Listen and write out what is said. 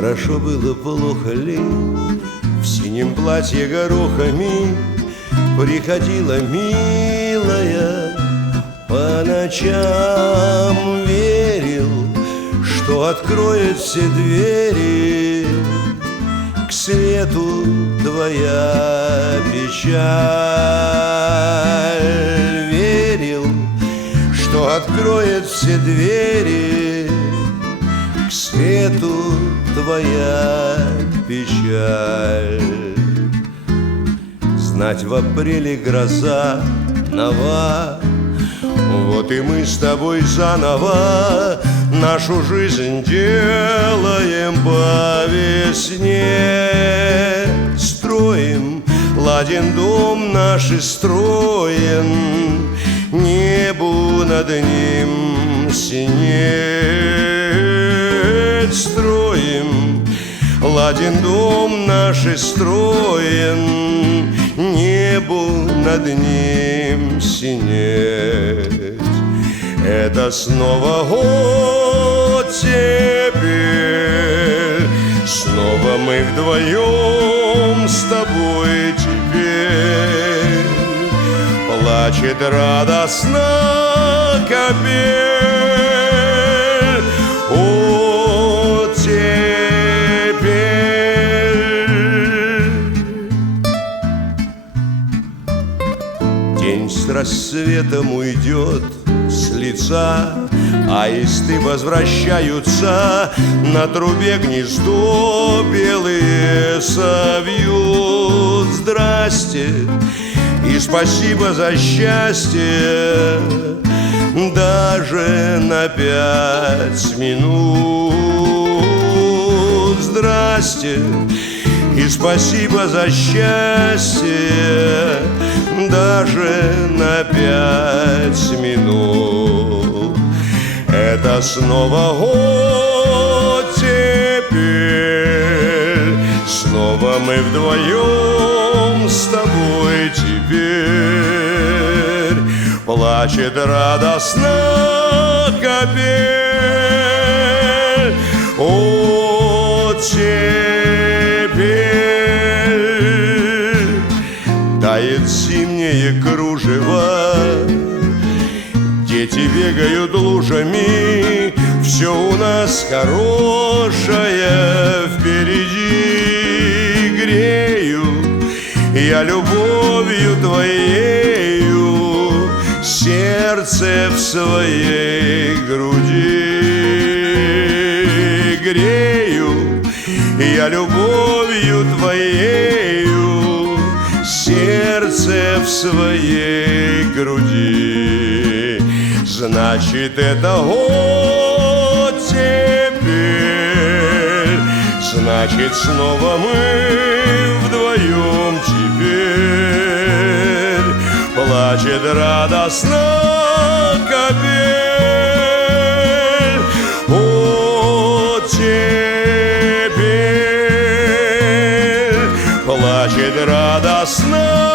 Хорошо было, плохо ли? В синем платье горохами приходила милая. По ночам верил, что откроет все двери. К свету твоя печаль. Верил, что откроет все двери. К свету твоя печаль. Знать, в апреле гроза нова. Вот и мы с тобой заново нашу жизнь делаем по весне. Строим, ладен дом наш и строен, небу над ним синеть. Строим, ладен дом наш и строен, небу над ним синеть. Это снова год теперь, снова мы вдвоем с тобой теперь. Плачет радостно капель. О, теперь день с рассветом уйдет с лица, аисты возвращаются, на трубе гнездо белые совьют. Здрасте и спасибо за счастье, даже на 5 минут. Здрасте и спасибо за счастье, даже на 5 минут. Это снова год теперь, снова мы вдвоем с тобой теперь. Плачет радостно капель. О, теперь тает зимнее кружево, дети бегают лужами, все у нас хорошее впереди. Грею я любовью твоею сердце в своей груди. Грею я любовью твоею сердце в своей груди. Значит, это год теперь, значит, снова мы вдвоем теперь. Плачет радостно капель. О, теперь плачет радостно